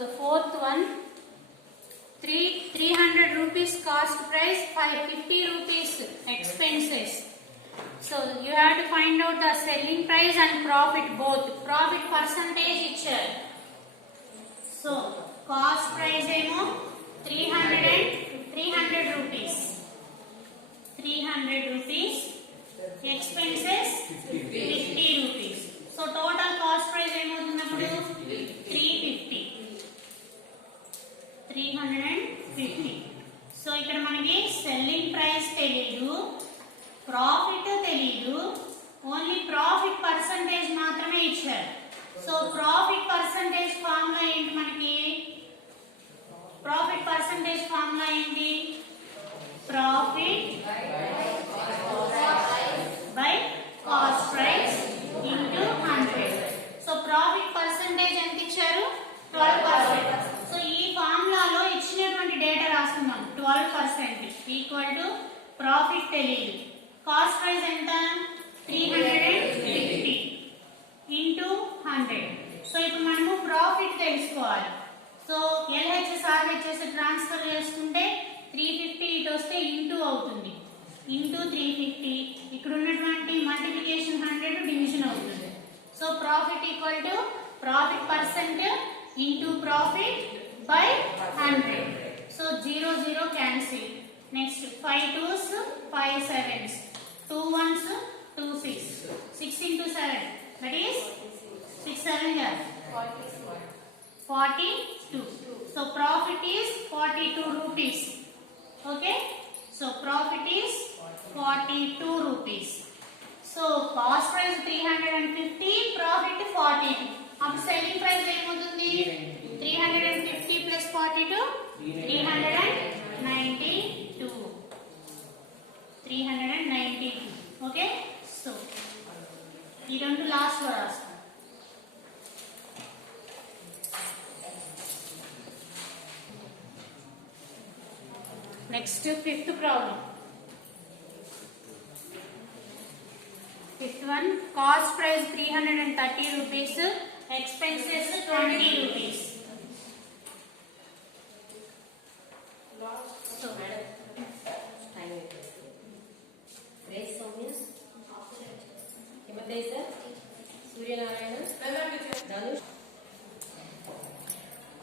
the fourth one, 300 rupees cost price, 550 rupees expenses. So you have to find out the selling price and profit both. Profit percentage ichcharu. So cost price emo 300 rupees. 300 rupees. Expenses 50 rupees. So total cost price ఏమవుతున్నప్పుడు 350. 350. So ఇక్కడ మనకి selling price తెలియదు, profit తెలియదు, only profit percentage మాత్రమే ఇచ్చారు. So profit percentage formula ఏంటి? మనకి profit percentage formula ఏంటి? Profit by cost price into 100. So profit percentage ఎంత ఇచ్చారు? 12%. సో ఈ ఫార్ములాలో ఇచ్చినటువంటి డేటా రాస్తున్నాం. 12% ఈక్వల్ టు ప్రాఫిట్ తెలియదు, కాస్ట్ ప్రైస్ ఎంత? 350 into 100. సో ఇప్పుడు మనము ప్రాఫిట్ తెలుసుకోవాలి. సో LHS RHS ట్రాన్స్ఫర్ చేసుకుంటే 350 ఇటు వస్తే ఇంటూ అవుతుంది, ఇంటూ 350. ఇక్కడ ఉన్నటువంటి మల్టిప్లికేషన్ 100 డివిజన్ అవుతుంది. So profit equal to profit percent into profit by 100. So 0 0 cancel. Next 5 2s 5 7s, 2 1s 2 6, 6 into 7 that is 6 7 42. So profit is 42 rupees. Okay, so profit is 42 rupees. So cost price 350, profit 42. अब selling price ఏమవుతుంది? 350 plus 42 392. 392. Okay, so ఈ రెండు last లో రాస్తాం. Next, fifth problem. Fifth one, cost price 330 rupees, expenses 20 rupees. So, Grace Soumya, Himatesa, Surya Narayana, Dhanush.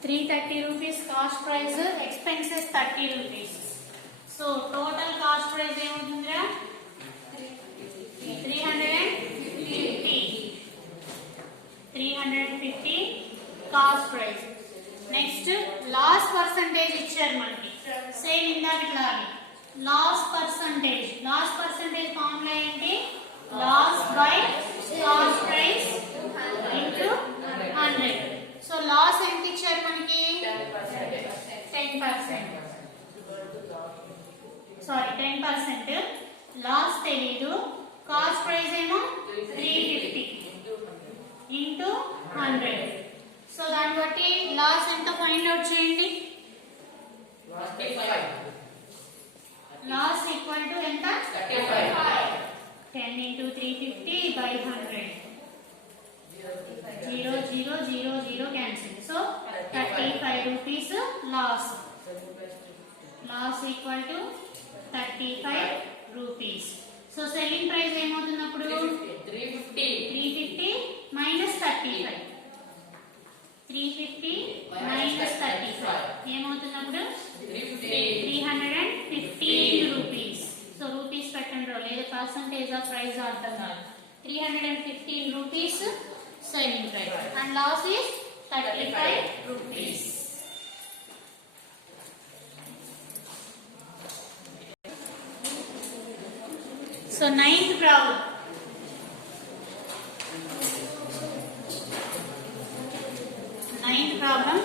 330 rupees cost price, expenses 30 rupees. So total cost price ఏమవుతుందిరా? 350 cost price. Next loss percentage ఇచ్చారు మనకి. Same ఇందాకట్లాగే loss percentage. Loss percentage formula ఏంటి? Loss by cost price into 100. So loss ఎంత ఇచ్చారు మనకి? 10%. Sorry 10%. Loss తెలీదు, cost price ఏమో 350 into 100. So దాన్ని బట్టి లాస్ ఎంత ఫైండ్ అవుట్ చేయండి. లాస్ ఈక్వల్ టు ఎంత? 10 into 350 by 100. 0 0 0 0 cancel. So 35 rupees loss. Loss equal to 35 rupees. So selling price ఏమవుతున్నప్పుడు 350 minus 35. 350 minus 35 ఏమవుతున్నప్పుడు 315 rupees. So rupees పెట్టండి, లేదా పర్సంటేజ్ ఆఫ్ ప్రైస్ అర్థం కాదు. 315 rupees selling price and loss is 35 rupees. So ninth problem. Ninth problem.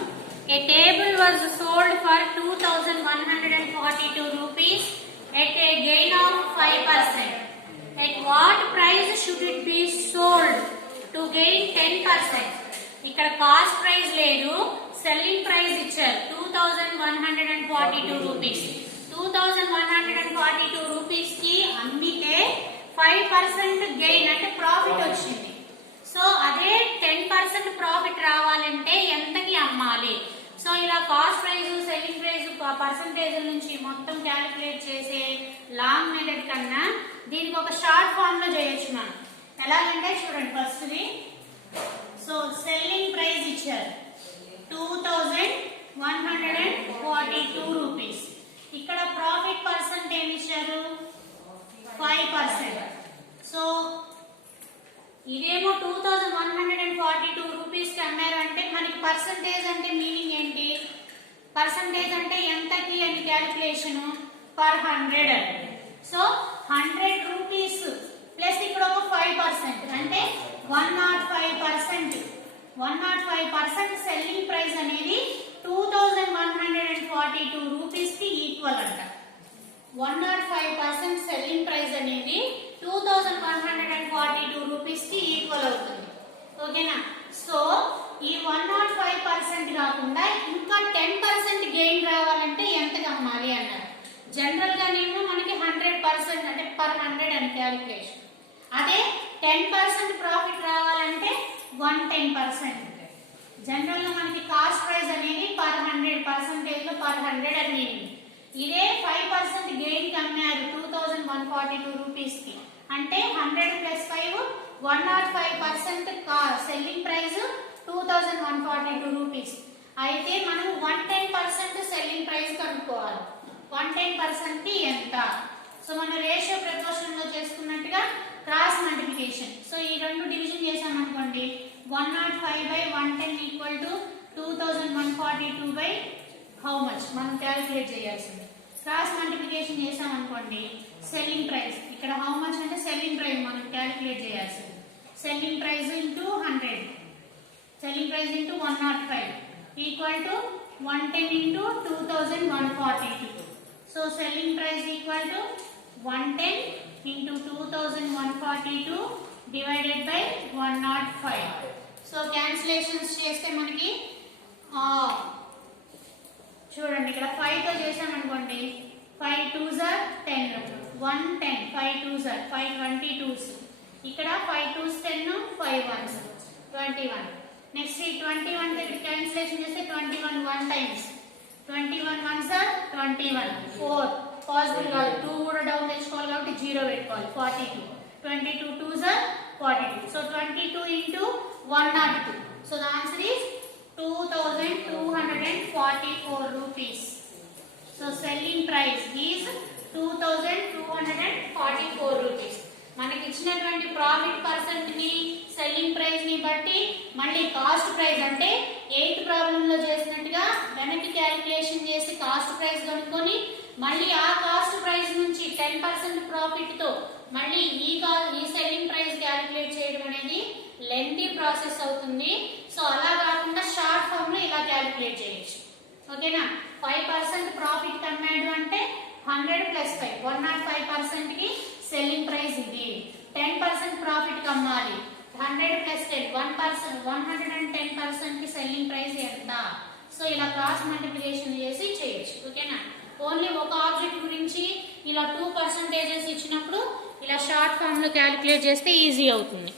A table was sold for 2,142 rupees at a gain of 5%. At what price should it be sold to gain 10%? ఇక్కడ cost price లేదు, selling price ఇచ్చారు 2,142 rupees. 2,142 rupees కి అమ్మితే 5% gain అంటే profit వచ్చింది. So అదే 10% profit రావాలంటే ఎంతకి అమ్మాలి? సో ఇలా cost price selling price percentage నుంచి మొత్తం క్యాలిక్యులేట్ చేసే లాంగ్ మెథడ్ కన్నా దీనికి ఒక షార్ట్ ఫామ్ లో చేయొచ్చు మనం. ఎలాగంటే చూడండి, ఫస్ట్ది సో సెల్లింగ్ ప్రైస్ ఇచ్చారు 2142 రూపీస్. ఇక్కడ ప్రాఫిట్ పర్సెంట్ ఏమి ఇచ్చారు 5%. సో ఇదేమో 2142 రూపీస్ కి అమ్మారు అంటే మనకి పర్సంటేజ్ అంటే మీనింగ్ ఏంటి? పర్సంటేజ్ అంటే ఎంతకి అని క్యాలిక్యులేషన్ పర్ 100 అంటే. సో 100 రూపీస్ ప్లస్ ఇక్కడ ఒక 5% అంటే 105%. 105% సెల్లింగ్ ప్రైస్ అనేది 2142 రూపీస్ కి ఈక్వల్ అంట. 105% సెల్లింగ్ ప్రైస్ అనేది 2142 రూపీస్ కి ఈక్వల్ అవుతుంది. ఓకేనా? సో ఈ 105% కాకుండా ఇంకా 10% గెయిన్ రావాలంటే ఎంత అమ్మాలి అన్నారు. జనరల్ గానేమో మనకి 100% అంటే పర్ 100 అని క్యాలిక్యులేషన్. అదే 10% ప్రాఫిట్ రావాలంటే 110%. జనరల్ గా మనకి కాస్ట్ ప్రైస్ అనేది పర్ 100% లో పర్ 100 అని మీనింగ్. ఇదే 5% గెయిన్ కి అమ్మారు 2142 రూపీస్ కి అంటే 100 ప్లస్ 5 105% సెల్లింగ్ ప్రైస్ 2142 రూపీస్. అయితే మనం 110% సెల్లింగ్ ప్రైస్ కనుక్కోవాలి. 110% కి ఎంత? సో మన రేషియో ప్రపోర్షన్ లో చేసుకున్నట్టుగా క్రాస్ మల్టిప్లికేషన్. సో ఈ రెండు డివిజన్ చేసాం అనుకోండి, 105/110 equal to 2142 by how much మనం క్యాలిక్యులేట్ చేయాల్సింది. క్రాస్ మల్టిప్లికేషన్ చేసాం అనుకోండి, సెల్లింగ్ ప్రైస్ ఇక్కడ హౌ మచ్ అంటే సెల్లింగ్ ప్రైస్ మనం క్యాలిక్యులేట్ చేయాల్సింది. Selling price into 100, selling price into 105 equal to 110 into 2142. So selling price equal to 110 into 2142 divided by 105. So cancellations చేస్తే మనకి చూడండి ఇక్కడ 5 తో చేసాం అనుకోండి, 5 2s are 10, 110, 5 2s are 5 22s. ఇక్కడ 5 2s 10, 5 1s 21. నెక్స్ట్ ఈ 21 దగ్గర క్యాన్సిలేషన్ చేస్తే 21 1 టైమ్స్ 21 1s are 21, 4 పాజిబుల్ కాదు, 2 కూడా డౌన్ తెచ్చుకోవాలి కాబట్టి 0 పెట్టుకోవాలి, 42. 22 2s are 42. So 22 into 102. So the answer is 2244 rupees. So selling price is 2244 rupees. మనకి ఇచ్చినటువంటి ప్రాఫిట్ పర్సెంట్ ని సెల్లింగ్ ప్రైస్ ని బట్టి మళ్ళీ కాస్ట్ ప్రైస్ అంటే 8th ప్రాబ్లం లో చేసినట్టుగా వెనక్కి క్యాలిక్యులేషన్ చేసి కాస్ట్ ప్రైస్ కనుక్కొని మళ్ళీ ఆ కాస్ట్ ప్రైస్ నుంచి 10% ప్రాఫిట్ తో మళ్ళీ ఈ సెల్లింగ్ ప్రైస్ క్యాలిక్యులేట్ చేయడం అనేది లెంతీ ప్రాసెస్ అవుతుంది. సో అలా కాకుండా షార్ట్ ఫామ్ లో ఇలా క్యాలిక్యులేట్ చేయొచ్చు. ఓకేనా? 5% ప్రాఫిట్ కమ్మాడు అంటే 100 ప్లస్ 5 105% కి సెల్లింగ్ ప్రైస్ ఇది. 10% ప్రాఫిట్ కమ్మాలి 100 ప్లస్ 10 1%, 110% కి సెల్లింగ్ ప్రైస్ ఎంత? సో ఇలా క్రాస్ మల్టిప్లికేషన్ చేసి చేయొచ్చు. ఓకేనా? ఓన్లీ ఒక ఆబ్జెక్ట్ గురించి ఇలా 2% ఇచ్చినప్పుడు ఇలా షార్ట్ ఫామ్ లో క్యాలిక్యులేట్ చేస్తే ఈజీ అవుతుంది.